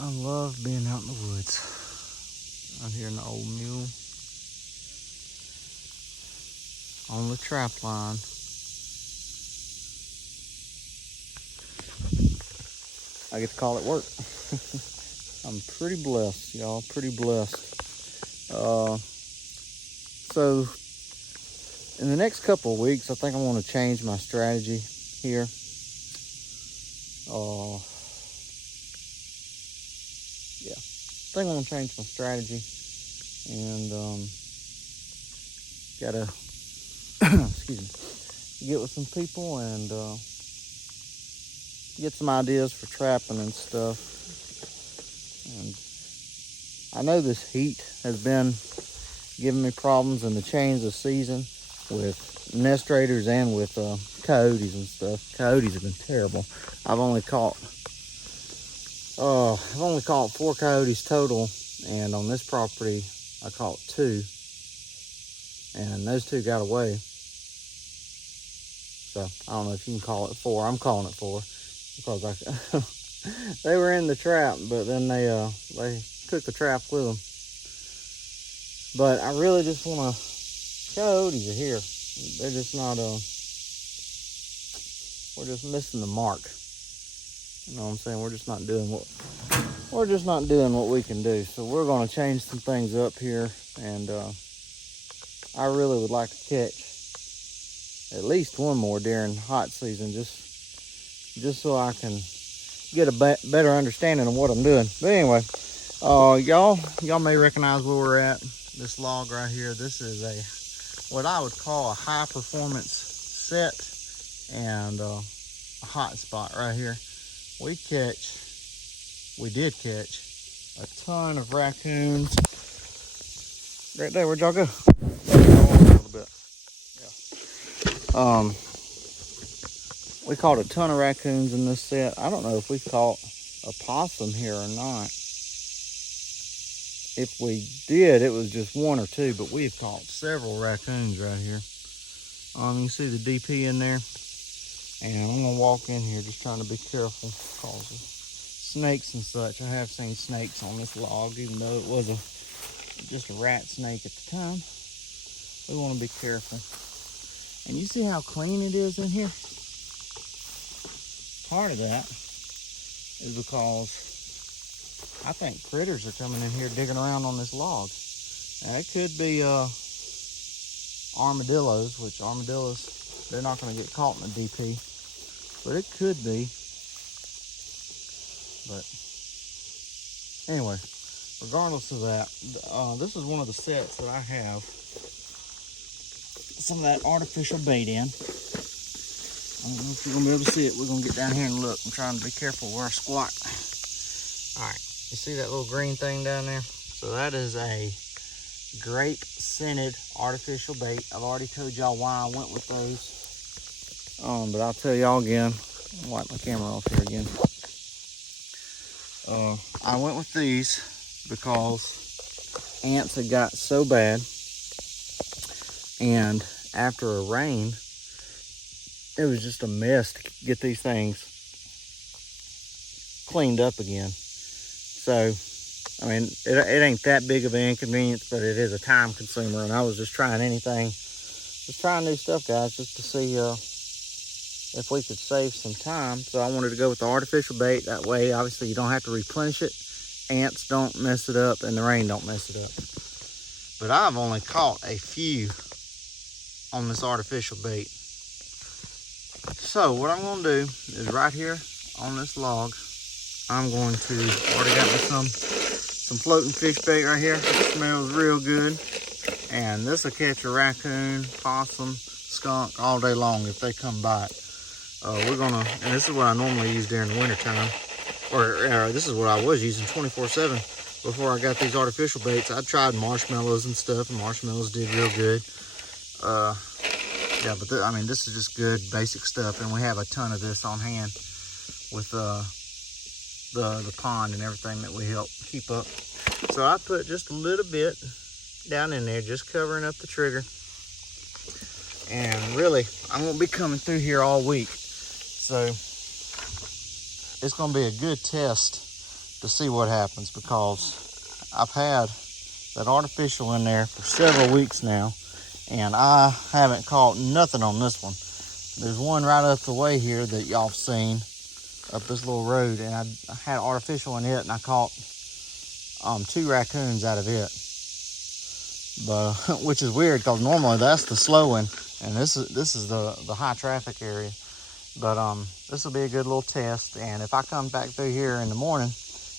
I love being out in the woods. Out here in the old mule. On the trap line. I get to call it work. I'm pretty blessed, y'all. Pretty blessed. So in the next couple of weeks, I think I want to change my strategy here. Yeah, I think I'm gonna change my strategy, and gotta excuse me, get with some people and get some ideas for trapping and stuff. And I know this heat has been giving me problems in the change of season with nest raiders and with coyotes and stuff. Coyotes have been terrible. I've only caught 4 coyotes total, and on this property I caught 2, and those 2 got away. So I don't know if you can call it 4. I'm calling it 4 because they were in the trap, but then they took the trap with them. But I really just want to. Coyotes are here. They're just not. We're just missing the mark. You know what I'm saying? We're just not doing what we can do. So we're going to change some things up here, and I really would like to catch at least one more during hot season, just so I can get a better understanding of what I'm doing. But anyway, y'all may recognize where we're at. This log right here. This is what I would call a high performance set and a hot spot right here. We did catch a ton of raccoons. Right there, where'd y'all go? A little bit. Yeah. We caught a ton of raccoons in this set. I don't know if we caught a possum here or not. If we did, it was just 1 or 2, but we've caught several raccoons right here. You can see the DP in there. And I'm gonna walk in here just trying to be careful because of snakes and such. I have seen snakes on this log, even though it was just a rat snake at the time. We want to be careful. And you see how clean it is in here? Part of that is because I think critters are coming in here digging around on this log. Now, it could be armadillos, which armadillos, they're not going to get caught in the DP. But it could be. But anyway, regardless of that, this is one of the sets that I have some of that artificial bait in. I don't know if you're going to be able to see it. We're going to get down here and look. I'm trying to be careful where I squat. Alright, you see that little green thing down there? So that is a grape scented artificial bait. I've already told y'all why I went with those. But I'll tell y'all again. I'll wipe my camera off here again. I went with these because ants had got so bad, and after a rain, it was just a mess to get these things cleaned up again. So, I mean, it ain't that big of an inconvenience, but it is a time consumer, and I was just trying new stuff, guys, just to see if we could save some time. So I wanted to go with the artificial bait. That way, obviously, you don't have to replenish it. Ants don't mess it up, and the rain don't mess it up. But I've only caught a few on this artificial bait. So what I'm going to do is right here on this log, I'm going to, already got me some floating fish bait right here. It smells real good. And this will catch a raccoon, possum, skunk all day long if they come by it. And this is what I normally use during the winter time, or this is what I was using 24/7 before I got these artificial baits. I tried marshmallows and stuff, and marshmallows did real good. Yeah, but I mean, this is just good basic stuff, and we have a ton of this on hand with the pond and everything that we help keep up. So I put just a little bit down in there, just covering up the trigger. And really, I won't be coming through here all week. So it's going to be a good test to see what happens, because I've had that artificial in there for several weeks now, and I haven't caught nothing on this one. There's one right up the way here that y'all have seen up this little road, and I had artificial in it, and I caught 2 raccoons out of it. But which is weird, because normally that's the slow one, and this is the high traffic area. But this will be a good little test, and if I come back through here in the morning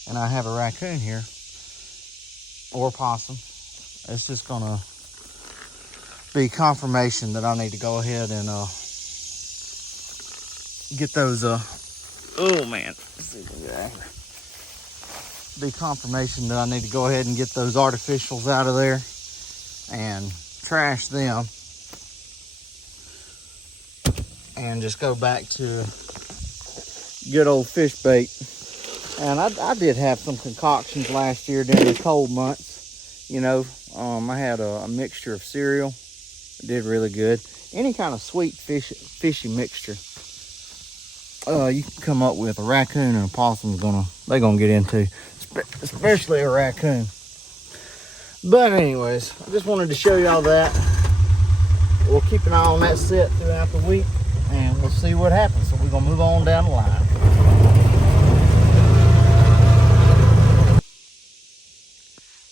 and I have a raccoon here or a possum, it's just gonna be confirmation that I need to go ahead and get those oh man, be confirmation that I need to go ahead and get those artificials out of there and trash them and just go back to good old fish bait. And I did have some concoctions last year during the cold months. You know, I had a mixture of cereal. It did really good. Any kind of sweet fishy mixture you can come up with, a raccoon and a possum's they're gonna get into, especially a raccoon. But anyways, I just wanted to show y'all that. We'll keep an eye on that set throughout the week, and we'll see what happens. So we're gonna move on down the line.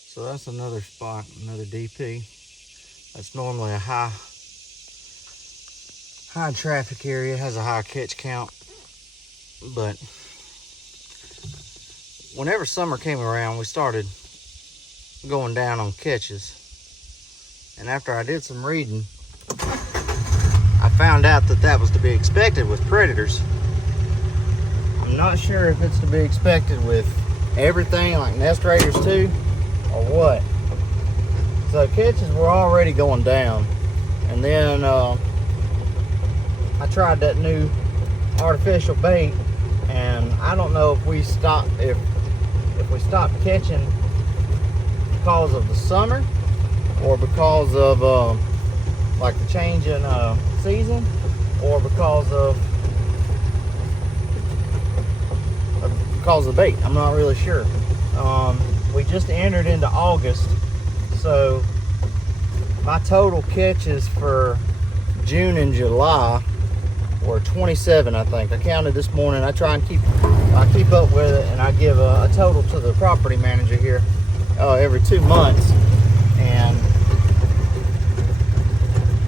So that's another spot, another DP. That's normally a high traffic area. It has a high catch count. But whenever summer came around, we started going down on catches. And after I did some reading, I found out that was to be expected with predators. I'm not sure if it's to be expected with everything, like nest raiders too, or what. So catches were already going down. And then I tried that new artificial bait, and I don't know if we stopped catching because of the summer or because of like the change in season, or because of the bait. I'm not really sure. We just entered into August, so my total catches for June and July were 27, I think. I counted this morning. I try and keep up with it, and I give a total to the property manager here every 2 months. And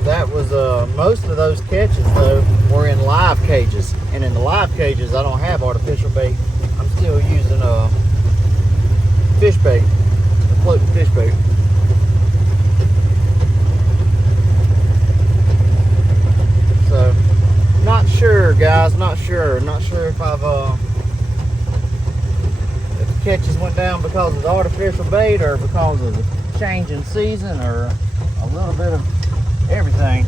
that was most of those catches though were in live cages, and in the live cages I don't have artificial bait. I'm still using fish bait, floating fish bait. So not sure, guys, not sure if I've if the catches went down because of the artificial bait, or because of the change in season, or a little bit of everything.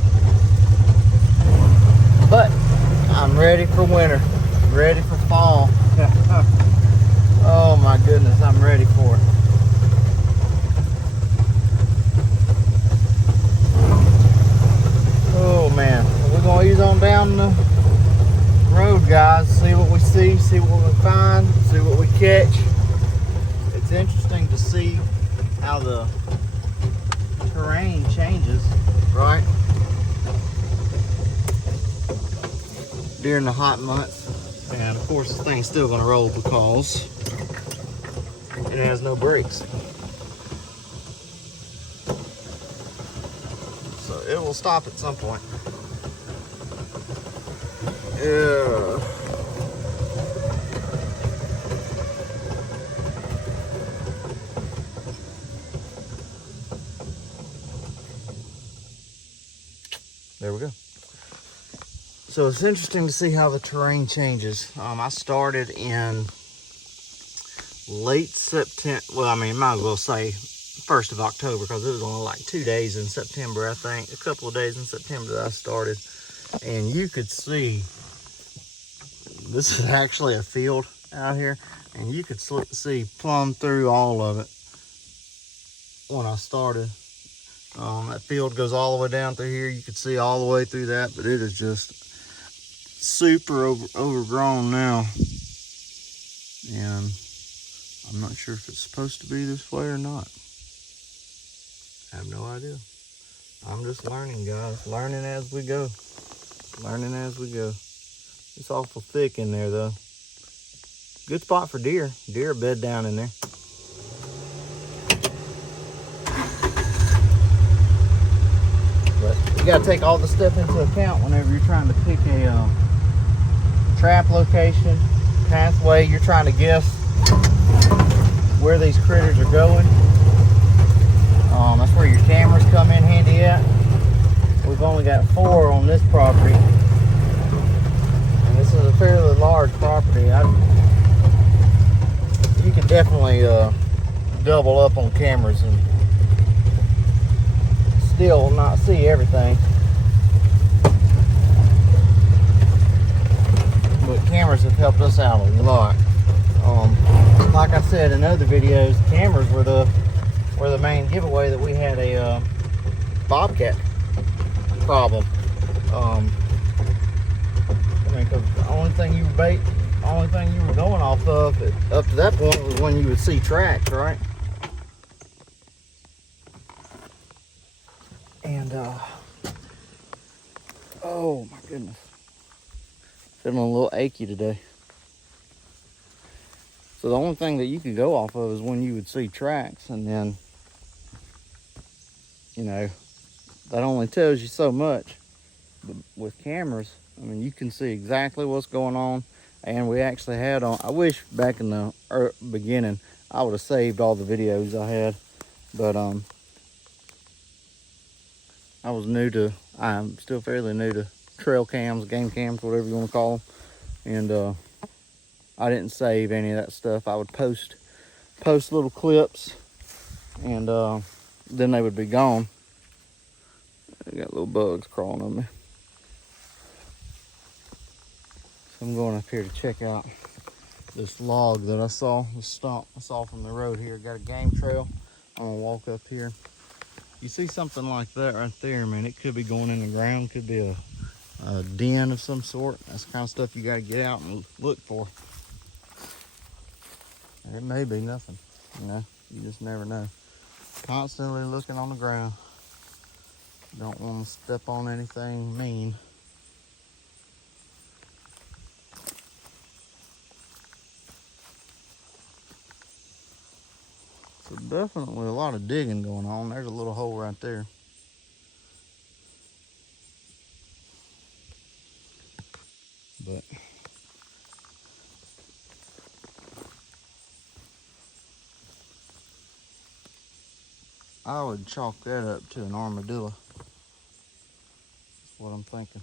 But I'm ready for winter, ready for fall. Oh my goodness, I'm ready for it. Oh man, we're gonna ease on down the road, guys. See what we see what we find, see what we catch. It's interesting to see how the terrain changes, right? During the hot months. And of course this thing's still gonna roll because it has no brakes. So it will stop at some point. Yeah. There we go. So it's interesting to see how the terrain changes. I started in late September. Well, I mean, might as well say 1st of October, because it was only like 2 days in September, I think. A couple of days in September that I started. And you could see, this is actually a field out here, and you could see plumb through all of it when I started. That field goes all the way down through here. You could see all the way through that, but it is just super overgrown now. And I'm not sure if it's supposed to be this way or not. I have no idea. I'm just learning, guys. Learning as we go. Learning as we go. It's awful thick in there, though. Good spot for deer. Deer bed down in there. But you gotta take all the stuff into account whenever you're trying to pick a trap location, pathway. You're trying to guess where these critters are going. That's where your cameras come in handy at. We've only got 4 on this property, and this is a fairly large property. You can definitely double up on cameras and still not see everything. But cameras have helped us out a lot. Like I said in other videos, cameras were the main giveaway that we had a bobcat problem. I mean, 'cause the only thing you were going off of up to that point was when you would see tracks, right? And oh my goodness, feeling a little achy today. So the only thing that you could go off of is when you would see tracks, and then, you know, that only tells you so much. But with cameras, I mean, you can see exactly what's going on. And we actually had on, I wish back in the beginning, I would have saved all the videos I had. But I'm still fairly new to trail cams, game cams, whatever you want to call them. And I didn't save any of that stuff. I would post little clips, and then they would be gone. I got little bugs crawling on me. So I'm going up here to check out this log that I saw, the stump I saw from the road here. Got a game trail. I'm gonna walk up here. You see something like that right there, man, it could be going in the ground, could be a den of some sort. That's the kind of stuff you gotta get out and look for. It may be nothing, you know, you just never know. Constantly looking on the ground. Don't want to step on anything mean. So definitely a lot of digging going on. There's a little hole right there. But I would chalk that up to an armadillo. That's what I'm thinking.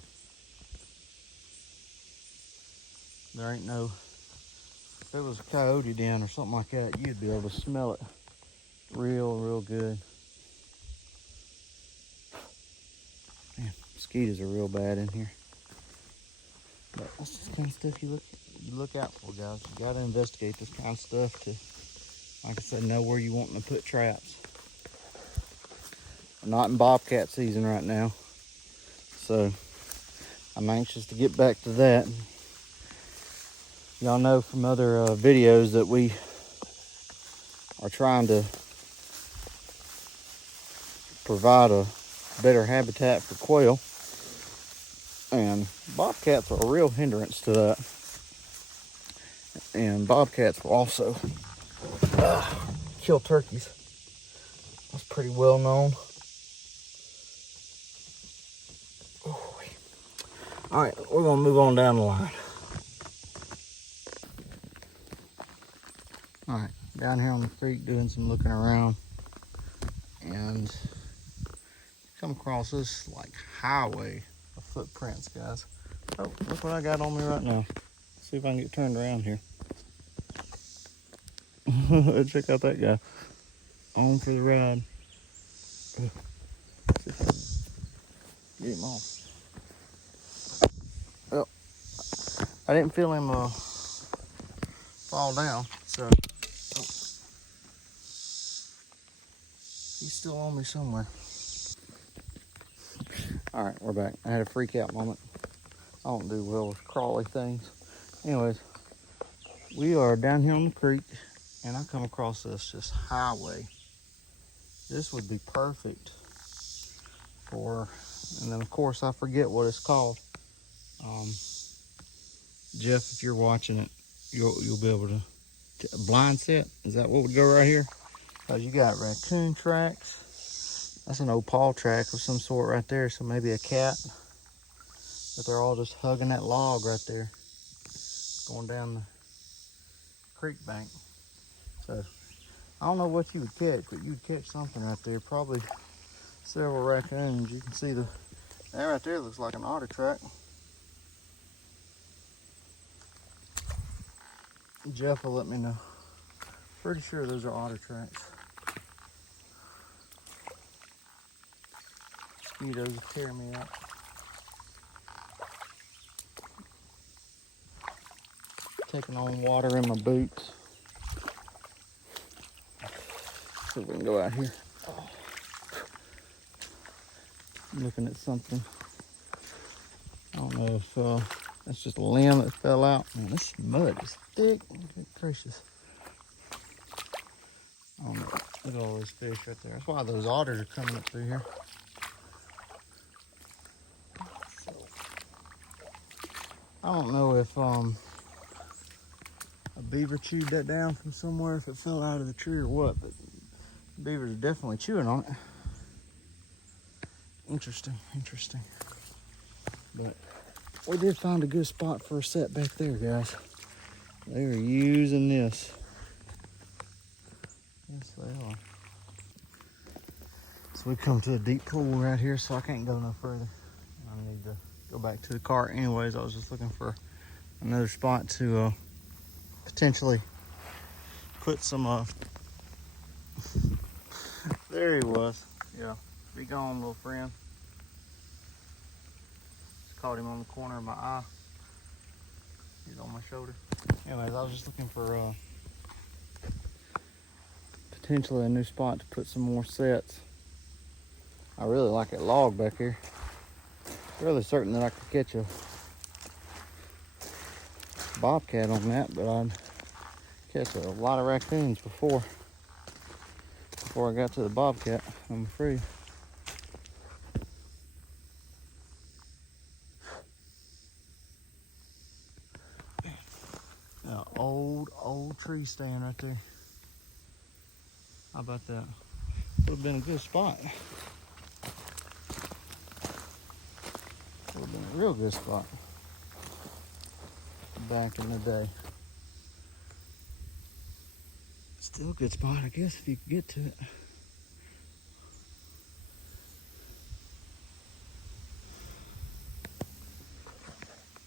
There ain't no, if it was a coyote den or something like that, you'd be able to smell it real good. Man, mosquitoes are real bad in here. But that's just the kind of stuff you look out for, guys. You gotta investigate this kind of stuff to, like I said, know where you want to put traps. I'm not in bobcat season right now, so I'm anxious to get back to that. Y'all know from other videos that we are trying to provide a better habitat for quail, and bobcats are a real hindrance to that. And bobcats will also kill turkeys. That's pretty well known. All right, we're gonna move on down the line. All right, down here on the creek doing some looking around, and come across this like highway of footprints, guys. Oh, look what I got on me right now. See if I can get turned around here. Check out that guy. On for the ride. Get him off. Well, I didn't feel him fall down, so he's still on me somewhere. All right, we're back. I had a freak out moment. I don't do well with crawly things. Anyways, we are down here on the creek, and I come across this just highway, this would be perfect for, and then of course I forget what it's called. Jeff, if you're watching it, you'll be able to blind set. Is that what would go right here? Because you got raccoon tracks. That's an opal track of some sort right there. So maybe a cat. But they're all just hugging that log right there, going down the creek bank. So I don't know what you would catch, but you'd catch something right there. Probably several raccoons. You can see that right there looks like an otter track. Jeff will let me know. Pretty sure those are otter tracks. Mosquitoes are tearing me up. Taking on water in my boots. So we can go out here. I'm looking at something. I don't know if that's just a limb that fell out. Man, this mud is thick. Good gracious. I don't know. Look at all those fish right there. That's why those otters are coming up through here. So, I don't know if a beaver chewed that down from somewhere, if it fell out of the tree or what, but beavers are definitely chewing on it. Interesting. But we did find a good spot for a set back there, guys. They are using this. Yes, they are. So we come to a deep pool right here, so I can't go no further. I need to go back to the cart anyways. I was just looking for another spot to potentially put some there he was. Yeah, be gone, little friend. Just caught him on the corner of my eye. He's on my shoulder. Anyways, I was just looking for potentially a new spot to put some more sets. I really like that log back here. Really certain that I could catch a bobcat on that, but I'd catch a lot of raccoons before I got to the bobcat, I'm afraid. An old tree stand right there. How about that? Would have been a good spot. Would have been a real good spot back in the day. Still a good spot, I guess, if you could get to it.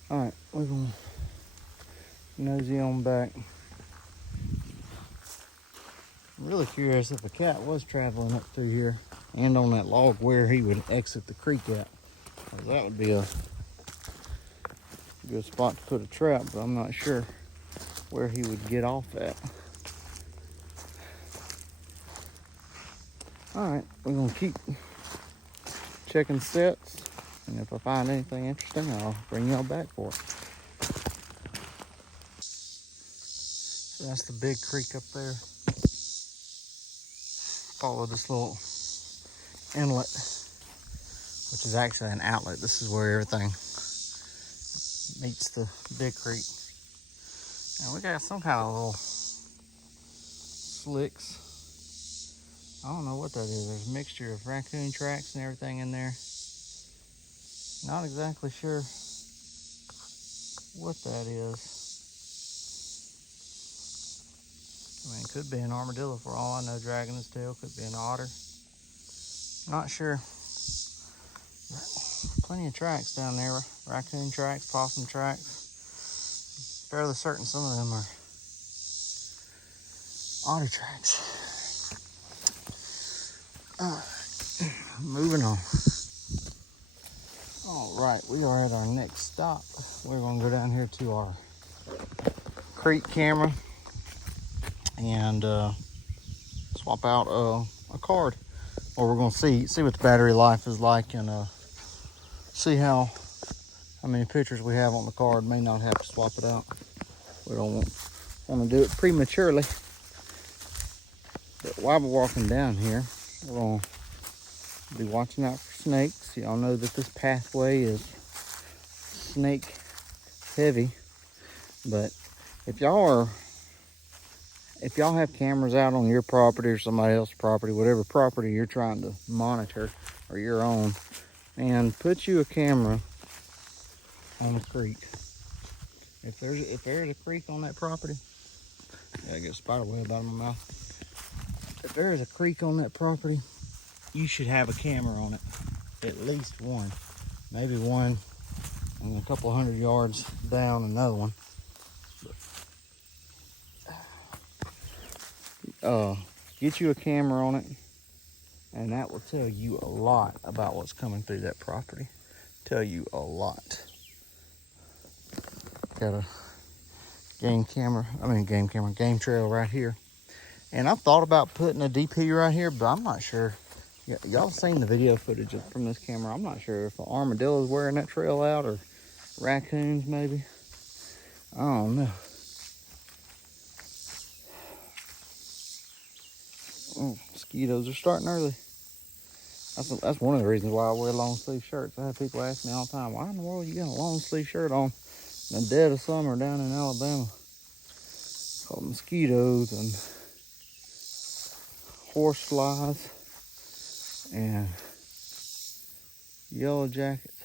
Alright, we're gonna nosy on back. I'm really curious if a cat was traveling up through here and on that log where he would exit the creek at. Because that would be a good spot to put a trap, but I'm not sure where he would get off at. Alright, we're gonna keep checking sets, and if I find anything interesting, I'll bring y'all back for it. So that's the big creek up there. Follow this little inlet, which is actually an outlet. This is where everything meets the big creek. And we got some kind of little slicks. I don't know what that is. There's a mixture of raccoon tracks and everything in there. Not exactly sure what that is. I mean, it could be an armadillo for all I know. Dragging his tail. Could be an otter. Not sure. Plenty of tracks down there. Raccoon tracks, possum tracks. Fairly certain some of them are otter tracks. Moving on. All right, we are at our next stop. We're gonna go down here to our creek camera and swap out a card. Or we're gonna see what the battery life is like, and see how many pictures we have on the card. May not have to swap it out. We don't want to do it prematurely. But while we're walking down here, we're gonna be watching out for snakes. Y'all know that this pathway is snake heavy, but if y'all have cameras out on your property or somebody else's property, whatever property you're trying to monitor or your own, and put you a camera on a creek. If there's a creek on that property, I get a spider web out of my mouth. If there is a creek on that property, you should have a camera on it. At least one. Maybe one and a couple 100 yards down another one. Get you a camera on it, and that will tell you a lot about what's coming through that property. Tell you a lot. Got a game trail right here. And I've thought about putting a DP right here, but I'm not sure. Y'all seen the video footage from this camera. I'm not sure if an armadillo is wearing that trail out or raccoons maybe. I don't know. Oh, mosquitoes are starting early. That's one of the reasons why I wear long sleeve shirts. I have people ask me all the time, why in the world you got a long sleeve shirt on in the dead of summer down in Alabama? It's called mosquitoes and horse flies and yellow jackets.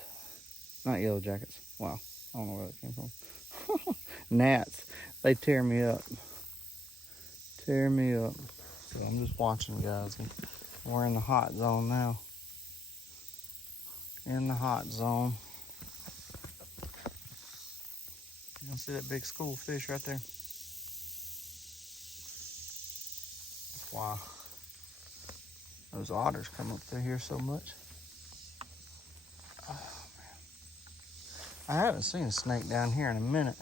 Not yellow jackets. Wow, I don't know where that came from. Gnats. They tear me up. Tear me up. So I'm just watching, guys. We're in the hot zone now. In the hot zone. You can see that big school fish right there? That's why those otters come up through here so much. Oh, man. I haven't seen a snake down here in a minute.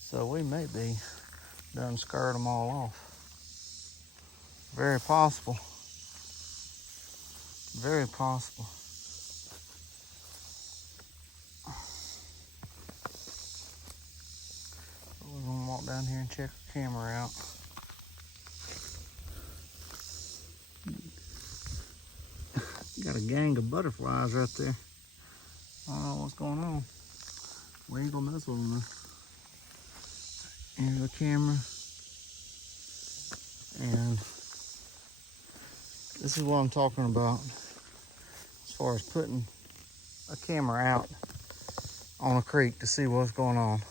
So we may be done scared them all off. Very possible. Very possible. We're gonna walk down here and check the camera out. Got a gang of butterflies right there. I don't know what's going on. We ain't gonna mess with them. Here's the camera. And this is what I'm talking about as far as putting a camera out on a creek to see what's going on.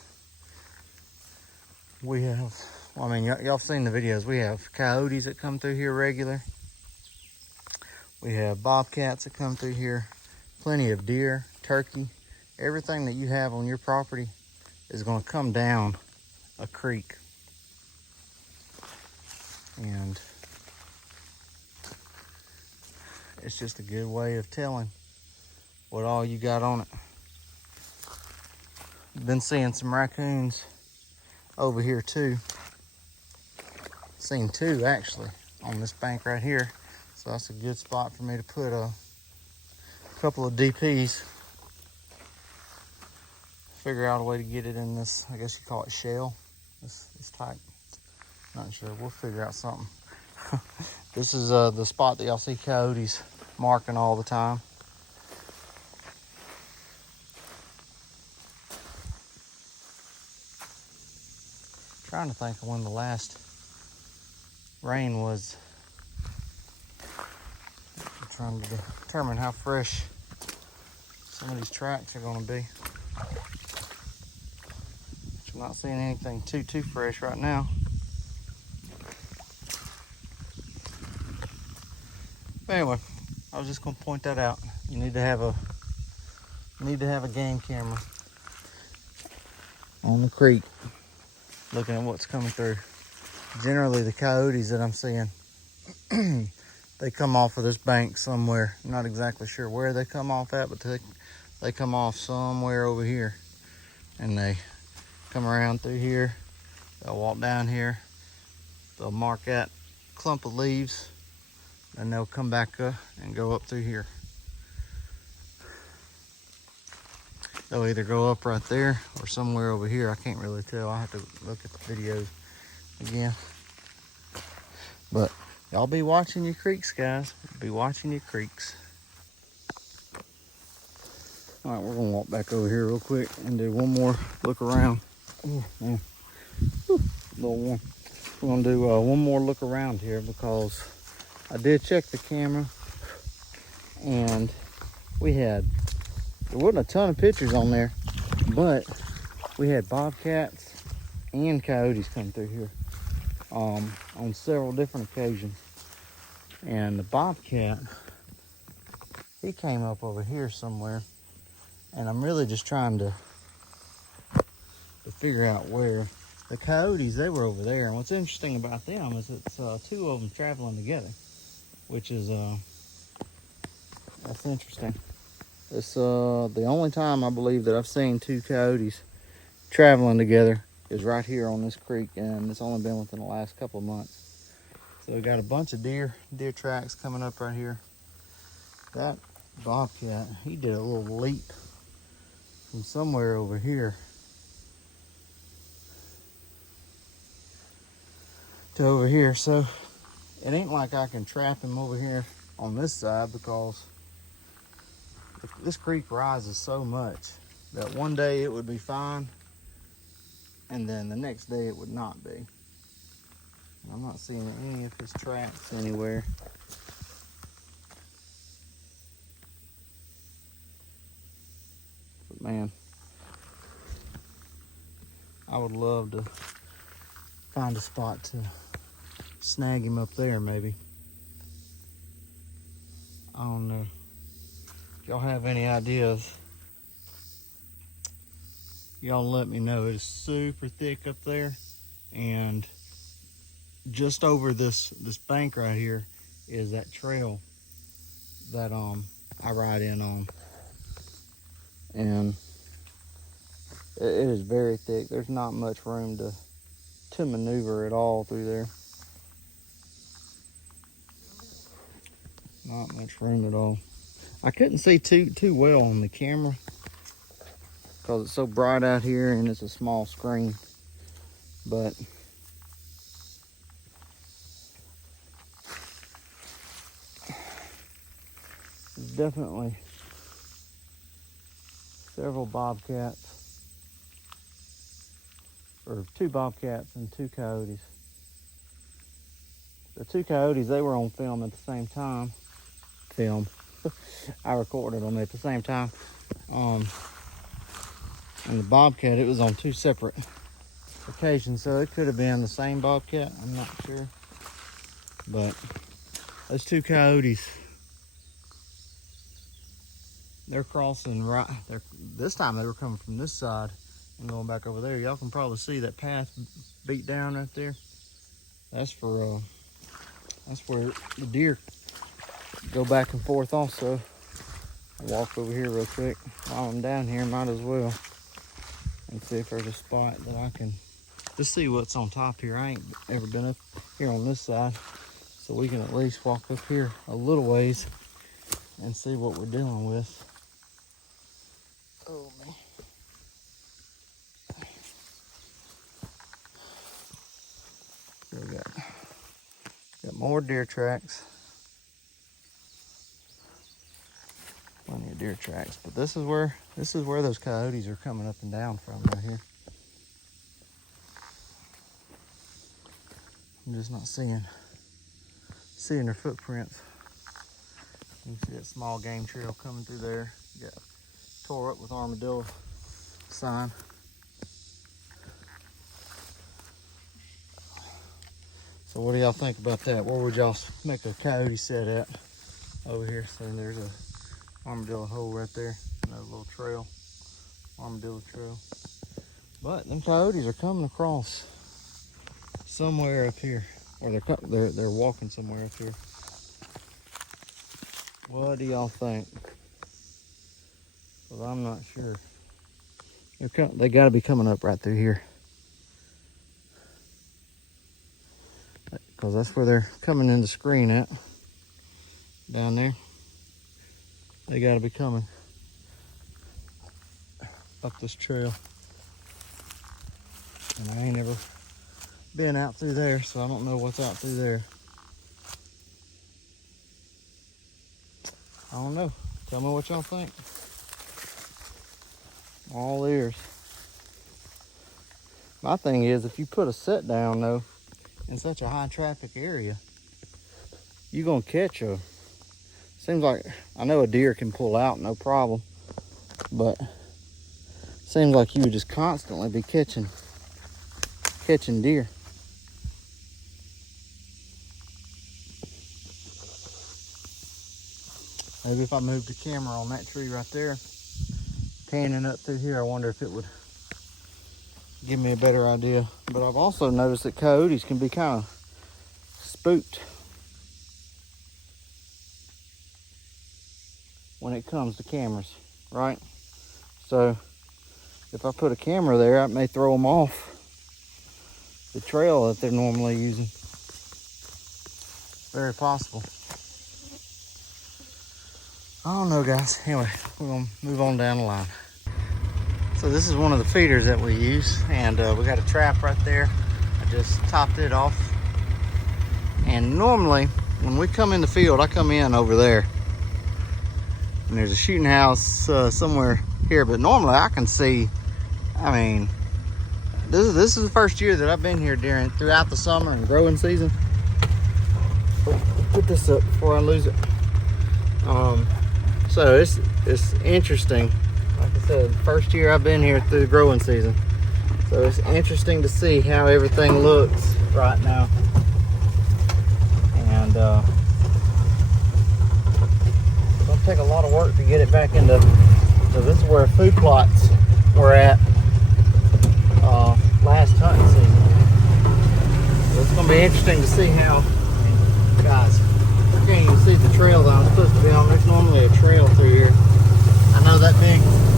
We have, well, I mean, y'all seen the videos. We have coyotes that come through here regular. We have bobcats that come through here. Plenty of deer, turkey. Everything that you have on your property is going to come down a creek. And it's just a good way of telling what all you got on it. Been seeing some raccoons over here too. Seen two actually on this bank right here. So that's a good spot for me to put a couple of DPs. Figure out a way to get it in this, I guess you call it shell, this type. Not sure, we'll figure out something. This is the spot that y'all see coyotes marking all the time. Trying to think of when the last rain was. I'm trying to determine how fresh some of these tracks are going to be. I'm not seeing anything too fresh right now. But anyway, I was just going to point that out. You need to have a game camera on the creek, looking at what's coming through. Generally, the coyotes that I'm seeing, they come off of this bank somewhere. I'm not exactly sure where they come off at, but they come off somewhere over here, and they come around through here. They'll walk down here. They'll mark that clump of leaves, and they'll come back up and go up through here. They'll either go up right there or somewhere over here. I can't really tell. I have to look at the videos again. But Y'all be watching your creeks, guys. Be watching your creeks. All right, we're gonna walk back over here real quick and do one more look around. Oh man, a little warm. We're gonna do one more look around here because I did check the camera and there wasn't a ton of pictures on there, but we had bobcats and coyotes come through here on several different occasions. And the bobcat, he came up over here somewhere, and I'm really just trying to figure out where. The coyotes, they were over there, and what's interesting about them is it's two of them traveling together, which is that's interesting. It's the only time I believe that I've seen two coyotes traveling together is right here on this creek, and it's only been within the last couple of months. So we got a bunch of deer tracks coming up right here. That bobcat, he did a little leap from somewhere over here to over here. So it ain't like I can trap him over here on this side because this creek rises so much that one day it would be fine and then the next day it would not be. I'm not seeing any of his tracks anywhere. But man, I would love to find a spot to snag him up there maybe. I don't know. If y'all have any ideas, y'all let me know. It is super thick up there, and just over this bank right here is that trail that I ride in on, and it is very thick. There's not much room to maneuver at all through there. Not much room at all. I couldn't see too well on the camera because it's so bright out here and it's a small screen, but there's definitely several bobcats, or two bobcats and two coyotes. The two coyotes, they were on film at the same time. I recorded them at the same time. And the bobcat, it was on two separate occasions, so it could have been the same bobcat. I'm not sure. But those two coyotes, they're crossing right there. This time they were coming from this side and going back over there. Y'all can probably see that path beat down right there. That's where the deer go back and forth also. I'll walk over here real quick while I'm down here, might as well, and see if there's a spot that I can just see what's on top here. I ain't ever been up here on this side, so we can at least walk up here a little ways and see what we're dealing with. Oh man. So we got more deer tracks. Plenty of deer tracks, but this is where those coyotes are coming up and down from right here. I'm just not seeing their footprints. You can see that small game trail coming through there. Got tore up with armadillo sign. So what do y'all think about that? Where would y'all make a coyote set at? Over here, so there's a armadillo hole right there. Another little trail, armadillo trail. But them coyotes are coming across somewhere up here, or they're walking somewhere up here. What do y'all think? Well, I'm not sure. They got to be coming up right through here, because that's where they're coming in the screen at. Down there, they got to be coming up this trail. And I ain't ever been out through there, so I don't know what's out through there. I don't know. Tell me what y'all think. All ears. My thing is, if you put a set down though, in such a high traffic area, you're gonna catch a, seems like, I know a deer can pull out, no problem, but seems like you would just constantly be catching deer. Maybe if I moved the camera on that tree right there, panning up through here, I wonder if it would give me a better idea. But I've also noticed that coyotes can be kind of spooked when it comes to cameras, right? So if I put a camera there, I may throw them off the trail that they're normally using. Very possible. I don't know, guys. Anyway, we're gonna move on down the line. So this is one of the feeders that we use, and we got a trap right there. I just topped it off. And normally, when we come in the field, I come in over there. And there's a shooting house somewhere here, but normally I can see, I mean, this is the first year that I've been here throughout the summer and growing season. Put this up before I lose it. So it's interesting. Like I said, first year I've been here through the growing season. So it's interesting to see how everything looks right now. And it's gonna take a lot of work to get it back into, so this is where food plots were at last hunting season. So it's gonna be interesting to see how, guys, I can't even see the trail that I'm supposed to be on. There's normally a trail through here. I know that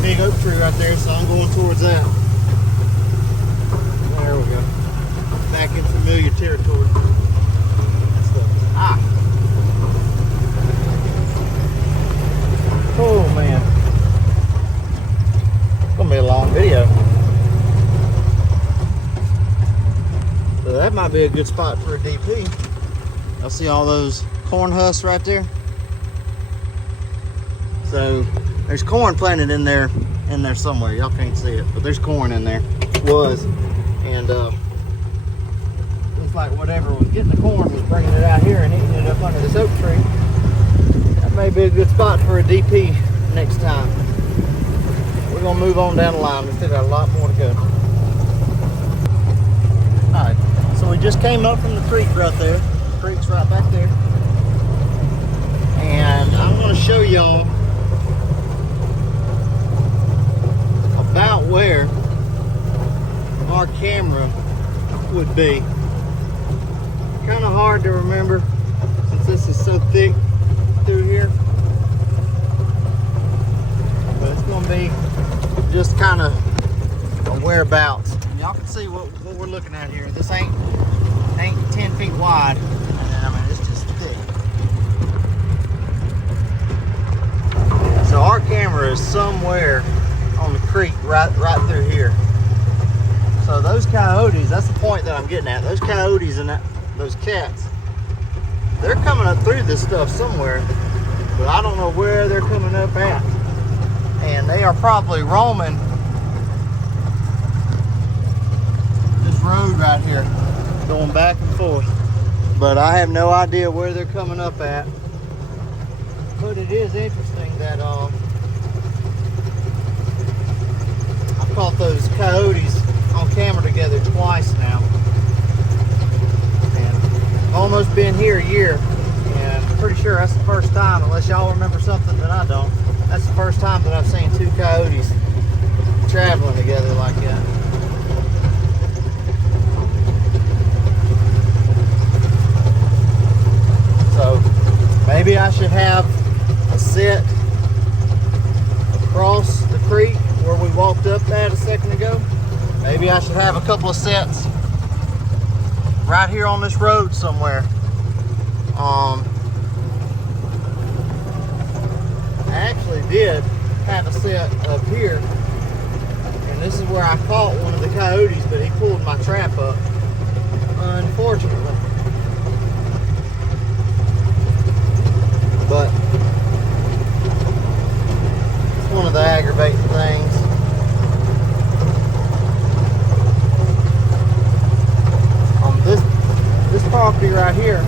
big oak tree right there, so I'm going towards that. There we go. Back in familiar territory. Oh man. It's gonna be a long video. So that might be a good spot for a DP. I'll see all those corn husks right there. So there's corn planted in there somewhere. Y'all can't see it, but there's corn in there. Was. And looks like whatever was getting the corn was bringing it out here and eating it up under this oak tree. That may be a good spot for a DP next time. We're gonna move on down the line. We still got a lot more to go. All right, so we just came up from the creek right there. The creek's right back there. And I'm gonna show y'all about where our camera would be. Kind of hard to remember since this is so thick through here, but it's going to be just kind of a whereabouts. And y'all can see what we're looking at here. This ain't 10 feet wide, and I mean it's just thick. So our camera is somewhere on the creek right through here. So those coyotes, that's the point that I'm getting at. Those coyotes and those cats, they're coming up through this stuff somewhere, but I don't know where they're coming up at. And they are probably roaming this road right here, going back and forth. But I have no idea where they're coming up at. But it is interesting that I've caught those coyotes on camera together twice now. And I've almost been here a year, and I'm pretty sure that's the first time, unless y'all remember something that I don't, that's the first time that I've seen two coyotes traveling together like that. So maybe I should have a set across the creek where we walked up that a second ago. Maybe I should have a couple of sets right here on this road somewhere. I actually did have a set up here, and this is where I caught one of the coyotes, but he pulled my trap up, unfortunately. But property right here,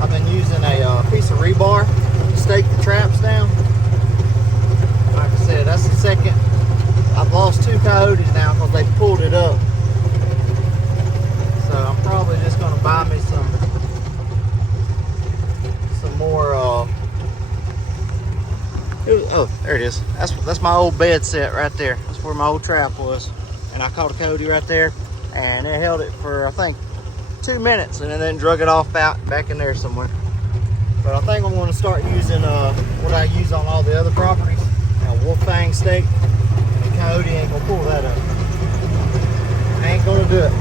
I've been using a piece of rebar to stake the traps down. Like I said, that's the second. I've lost 2 coyotes now because they pulled it up. So I'm probably just going to buy me some more. Oh, there it is. That's my old bed set right there. That's where my old trap was. And I caught a coyote right there, and it held it for, I think, 2 minutes, and then drug it off out back in there somewhere. But I think I'm going to start using what I use on all the other properties, a wolf fang stake. The coyote ain't gonna pull that up. I ain't gonna do it.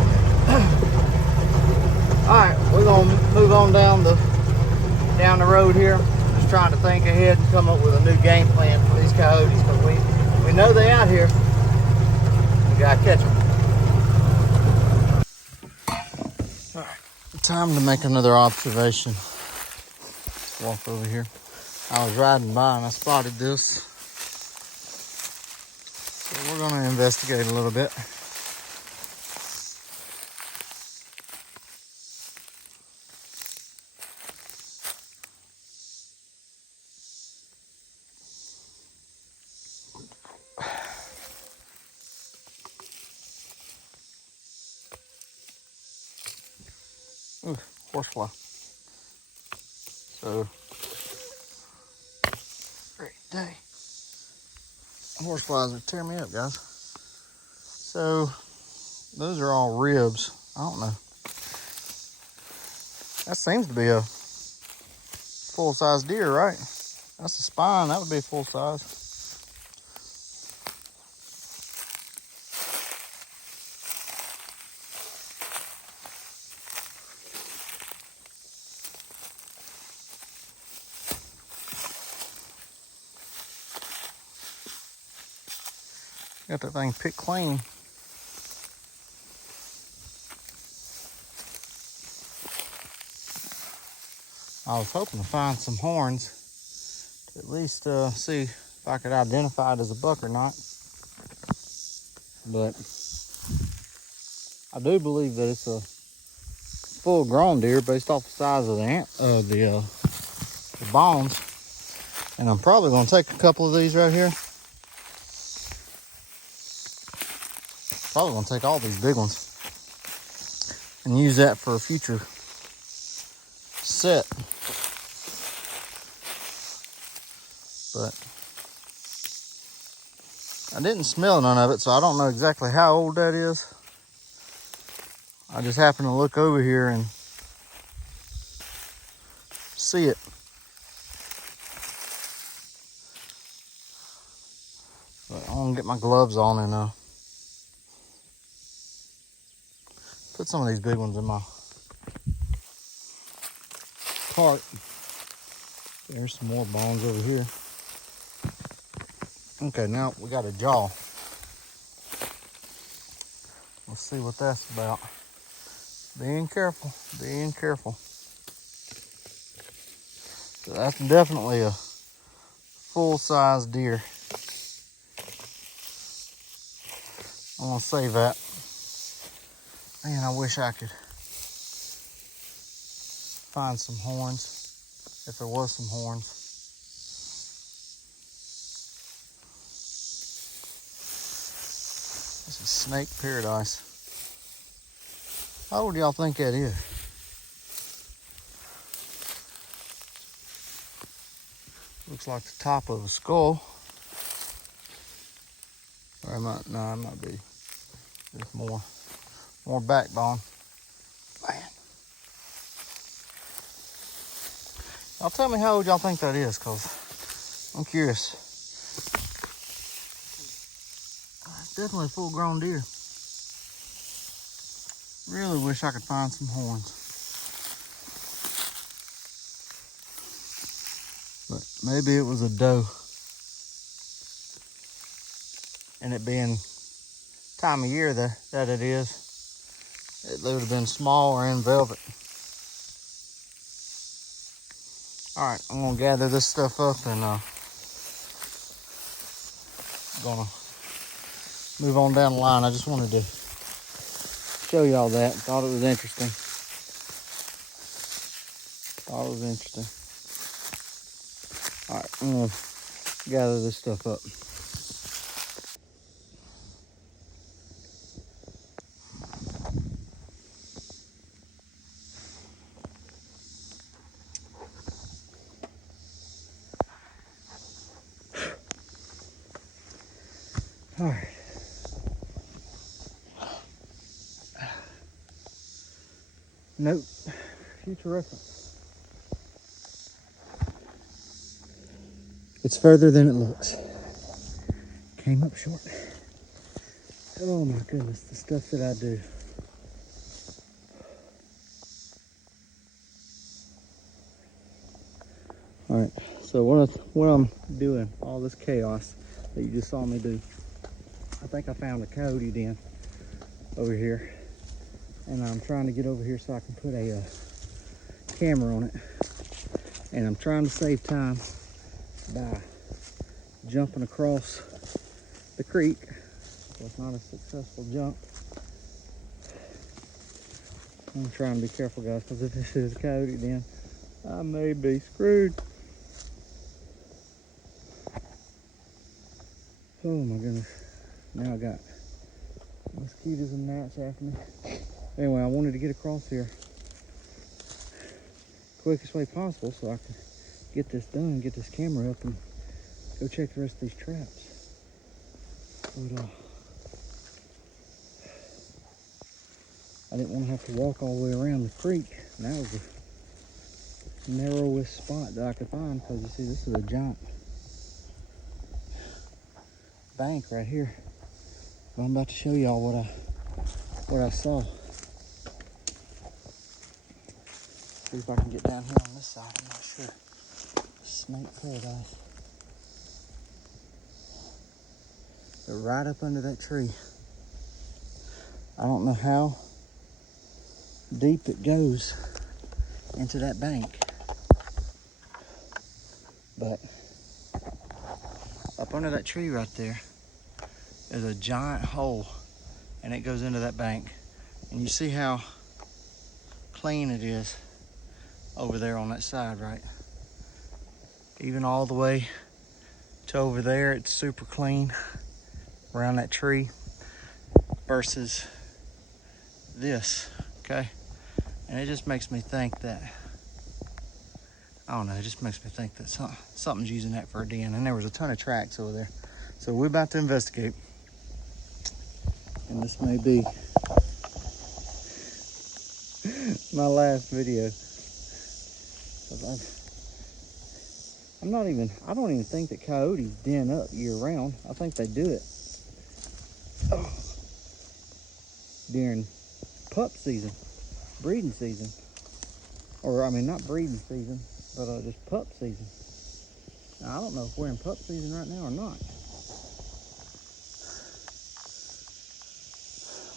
All right, we're gonna move on down the road here. Just trying to think ahead and come up with a new game plan for these coyotes, because we know they out here. We gotta catch them. All right, time to make another observation. Let's walk over here. I was riding by and I spotted this. So we're going to investigate a little bit. Ooh, horsefly. So, great day. Horseflies would tear me up, guys. So, those are all ribs. I don't know. That seems to be a full-size deer, right? That's the spine. That would be full size. Got that thing picked clean. I was hoping to find some horns to at least see if I could identify it as a buck or not. But I do believe that it's a full-grown deer based off the size of the bones. And I'm probably going to take a couple of these right here. Probably going to take all these big ones and use that for a future set. But I didn't smell none of it, so I don't know exactly how old that is. I just happened to look over here and see it. But I'm gonna get my gloves on and put some of these big ones in my cart. There's some more bones over here. Okay, now we got a jaw. Let's see what that's about. Being careful, being careful. So that's definitely a full-size deer. I'm gonna save that. Man, I wish I could find some horns, if there was some horns. This is snake paradise. How old do y'all think that is? Looks like the top of a skull. Or it might, no, it might be just more backbone. Man. Y'all tell me how old y'all think that is, cause I'm curious. It's definitely a full-grown deer. Really wish I could find some horns. But maybe it was a doe. And it being time of year that it is, it would have been small or in velvet. All right, I'm gonna gather this stuff up and gonna move on down the line. I just wanted to show y'all that. Thought it was interesting. Thought it was interesting. All right, I'm gonna gather this stuff up. All right. Note, future reference. It's further than it looks. Came up short. Oh my goodness, the stuff that I do. All right, so what I'm doing, all this chaos that you just saw me do, I think I found a coyote den over here, and I'm trying to get over here so I can put a camera on it, and I'm trying to save time by jumping across the creek. So it's not a successful jump. I'm trying to be careful, guys, because if this is a coyote den, I may be screwed. Oh my goodness. Now I got mosquitoes and gnats after me. Anyway, I wanted to get across here quickest way possible so I can get this done, get this camera up, and go check the rest of these traps. But I didn't want to have to walk all the way around the creek. And that was the narrowest spot that I could find, because you see this is a giant bank right here. But I'm about to show y'all what I saw. See if I can get down here on this side. I'm not sure. Snake paradise. They're right up under that tree. I don't know how deep it goes into that bank, but up under that tree right there is a giant hole, and it goes into that bank. And you see how clean it is over there on that side, right? Even all the way to over there, it's super clean around that tree versus this, okay? And it just makes me think that, I don't know, it just makes me think that something's using that for a den. And there was a ton of tracks over there. So we're about to investigate. And this may be my last video. I don't even think that coyotes den up year round. I think they do it during pup season, breeding season. Or, I mean, not breeding season, but just pup season. Now, I don't know if we're in pup season right now or not.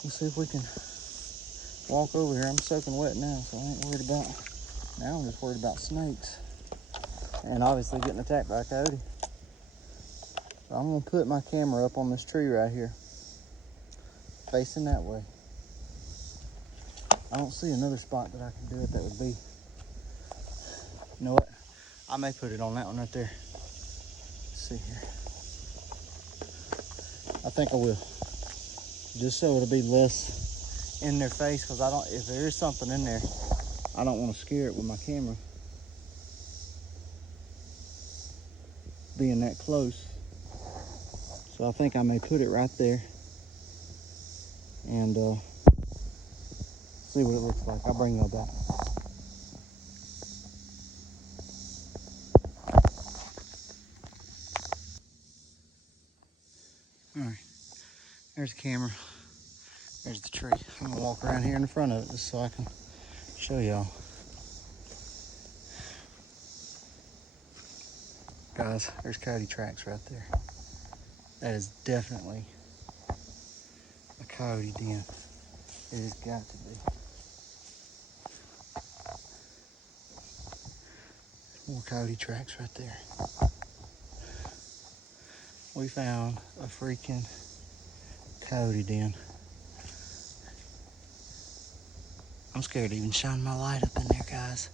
Let's see if we can walk over here. I'm soaking wet now, so I ain't worried about, now I'm just worried about snakes. And obviously getting attacked by a coyote. So I'm gonna put my camera up on this tree right here, facing that way. I don't see another spot that I can do it that would be, you know what? I may put it on that one right there. Let's see here. I think I will. Just so it'll be less in their face, because if there is something in there, I don't want to scare it with my camera being that close. So I think I may put it right there and see what it looks like. I'll bring y'all back. All right, there's the camera. There's the tree. I'm gonna walk around here in the front of it just so I can show y'all. Guys, there's coyote tracks right there. That is definitely a coyote den. It has got to be. More coyote tracks right there. We found a freaking coyote den. I'm scared to even shine my light up in there, guys.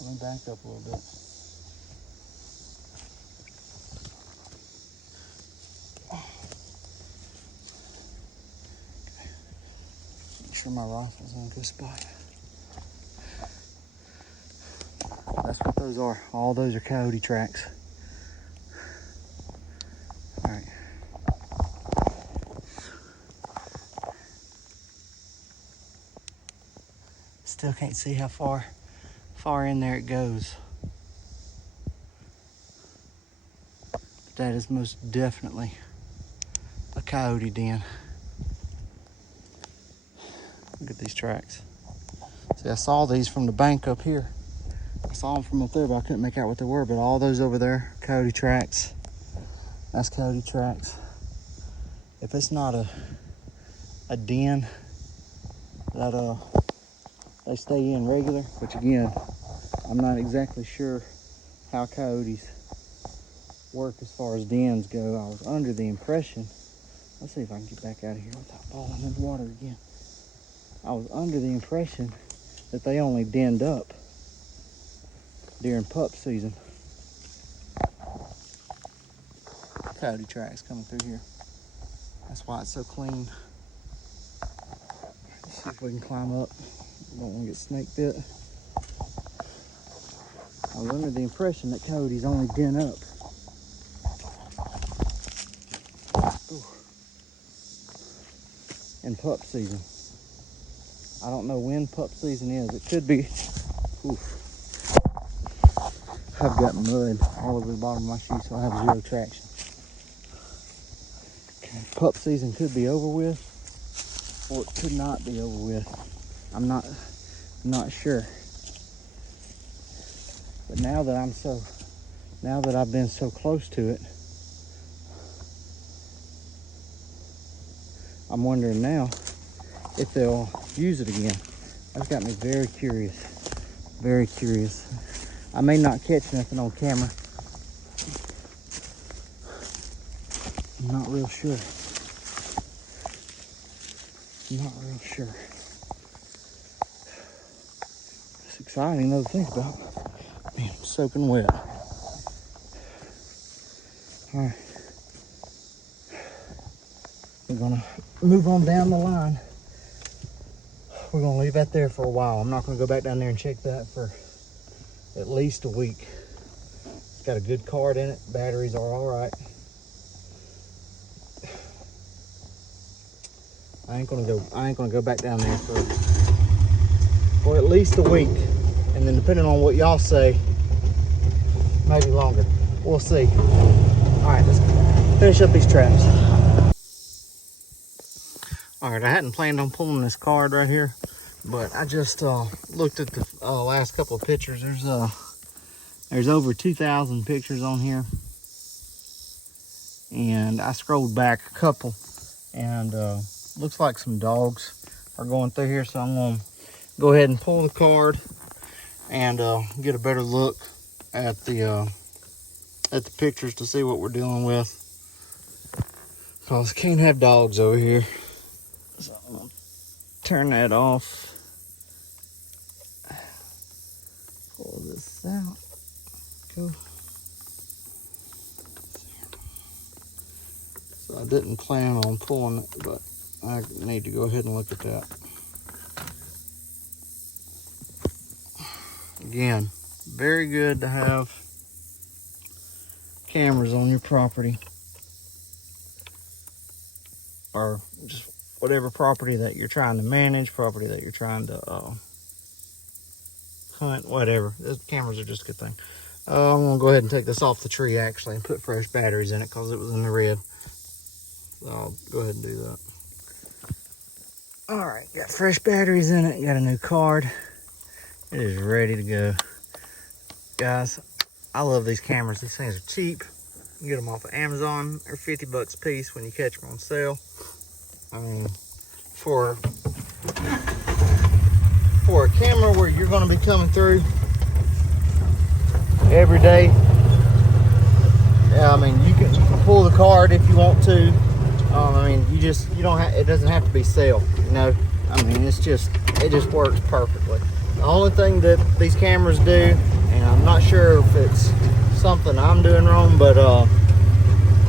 Let me back up a little bit. Make sure my rifle's in a good spot. That's what those are. All those are coyote tracks. All right. Still can't see how far in there it goes. But that is most definitely a coyote den. Look at these tracks. See, I saw these from the bank up here. I saw them from up there, but I couldn't make out what they were. But all those over there, coyote tracks. That's coyote tracks. If it's not a den that they stay in regular, which again, I'm not exactly sure how coyotes work as far as dens go. I was under the impression, let's see if I can get back out of here without falling in the water again. I was under the impression that they only denned up during pup season. Coyote tracks coming through here. That's why it's so clean. Let's see if we can climb up. Don't want to get snake bit. I was under the impression that coyotes only den up. Ooh. In pup season. I don't know when pup season is. It could be. Oof. I've got mud all over the bottom of my shoe, so I have zero traction. Okay. Pup season could be over with, or it could not be over with. I'm not sure. But now that I've been so close to it, I'm wondering now if they'll use it again. That's got me very curious. Very curious. I may not catch nothing on camera. I'm not real sure. It's exciting though to think about. Man, I'm soaking wet. All right. We're gonna move on down the line. We're gonna leave that there for a while. I'm not gonna go back down there and check that for at least a week. It's got a good card in it. Batteries are all right. I ain't gonna go back down there for at least a week. And then depending on what y'all say, maybe longer. We'll see. All right, let's finish up these traps. All right, I hadn't planned on pulling this card right here, but I just looked at the last couple of pictures. There's over 2,000 pictures on here, and I scrolled back a couple, and looks like some dogs are going through here, so I'm gonna go ahead and pull the card and get a better look at the pictures to see what we're dealing with, because can't have dogs over here. So I'm gonna turn that off. Pull this out. Go. So I didn't plan on pulling it, but I need to go ahead and look at that. Again, very good to have cameras on your property, or just whatever property that you're trying to manage, property that you're trying to hunt, whatever. Those cameras are just a good thing. I'm gonna go ahead and take this off the tree actually and put fresh batteries in it because it was in the red. So I'll go ahead and do that. All right, got fresh batteries in it, got a new card. It is ready to go. Guys, I love these cameras. These things are cheap. You can get them off of Amazon. They're 50 bucks a piece when you catch them on sale. I mean, for a camera where you're going to be coming through every day, I mean, you can pull the card if you want to. I mean, you don't have, it doesn't have to be sale, you know. I mean, it just works perfectly. The only thing that these cameras do, and I'm not sure if it's something I'm doing wrong, but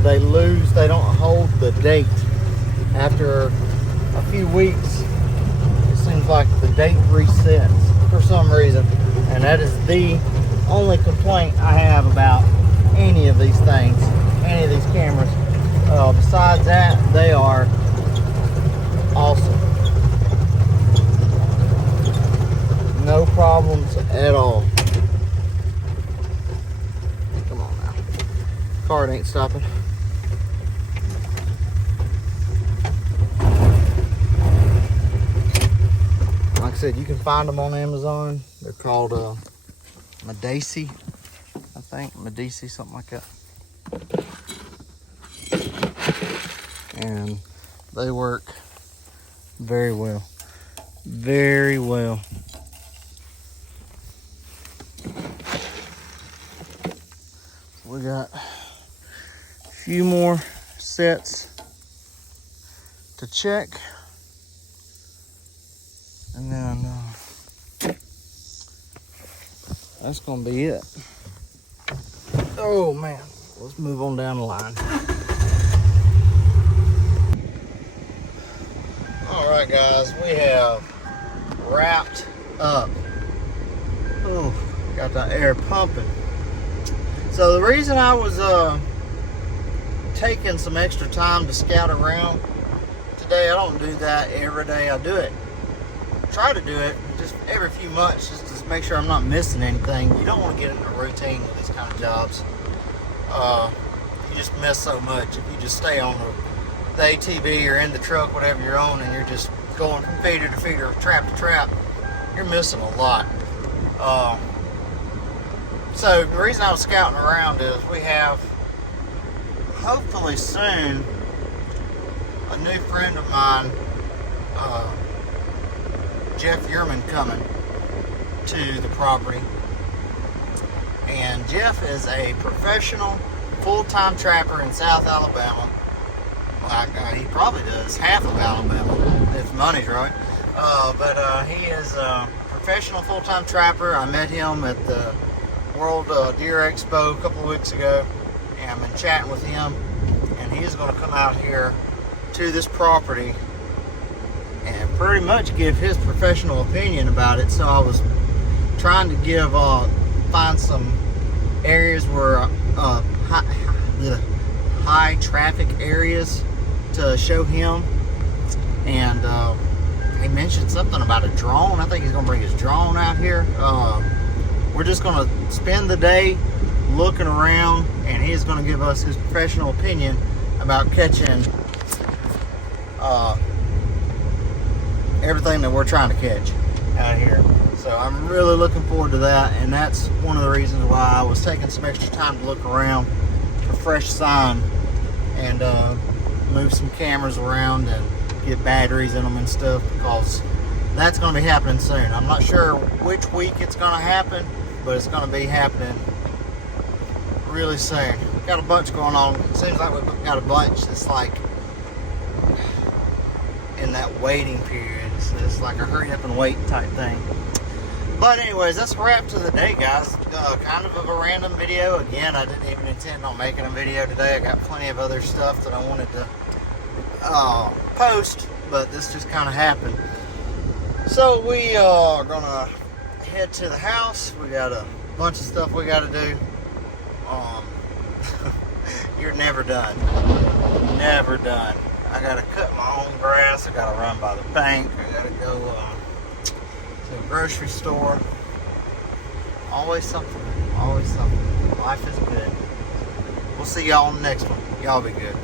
they don't hold the date. After a few weeks, it seems like the date resets for some reason. And that is the only complaint I have about any of these things, any of these cameras. Besides that, they are awesome. No problems at all. Come on now. Car ain't stopping. Like I said, you can find them on Amazon. They're called Medici, I think. Medici, something like that. And they work very well. Very well. We got a few more sets to check. And then that's gonna be it. Oh man, let's move on down the line. All right, guys, we have wrapped up. Oh, got the air pumping. So the reason I was taking some extra time to scout around today, I don't do that every day. I do it. Try to do it just every few months, just to make sure I'm not missing anything. You don't want to get in a routine with these kind of jobs. You just miss so much if you just stay on the ATV or in the truck, whatever you're on, and you're just going from feeder to feeder, trap to trap. You're missing a lot. So the reason I was scouting around is we have, hopefully soon, a new friend of mine, Jeff Yearman, coming to the property. And Jeff is a professional full-time trapper in South Alabama. Like he probably does half of Alabama if money's right. But he is a professional full-time trapper. I met him at the World Deer Expo a couple of weeks ago, and I've been chatting with him, and he is going to come out here to this property and pretty much give his professional opinion about it. So I was trying to find some areas where high traffic areas to show him, and he mentioned something about a drone. I think he's gonna bring his drone out here. We're just gonna spend the day looking around, and he's gonna give us his professional opinion about catching everything that we're trying to catch out here. So I'm really looking forward to that, and that's one of the reasons why I was taking some extra time to look around for fresh sign and move some cameras around and get batteries in them and stuff, because that's going to be happening soon. I'm not sure which week it's going to happen, but it's going to be happening really soon. Got a bunch going on. It seems like we've got a bunch that's like in that waiting period. It's like a hurry up and wait type thing. But anyways, that's a wrap to the day, guys. Kind of a random video. Again, I didn't even intend on making a video today. I got plenty of other stuff that I wanted to post, but this just kind of happened. So we are gonna head to the house. We got a bunch of stuff we got to do. You're never done. Never done. I gotta cut my own grass. I gotta run by the bank. I gotta go to the grocery store. Always something. Always something. Life is good. We'll see y'all on the next one. Y'all be good.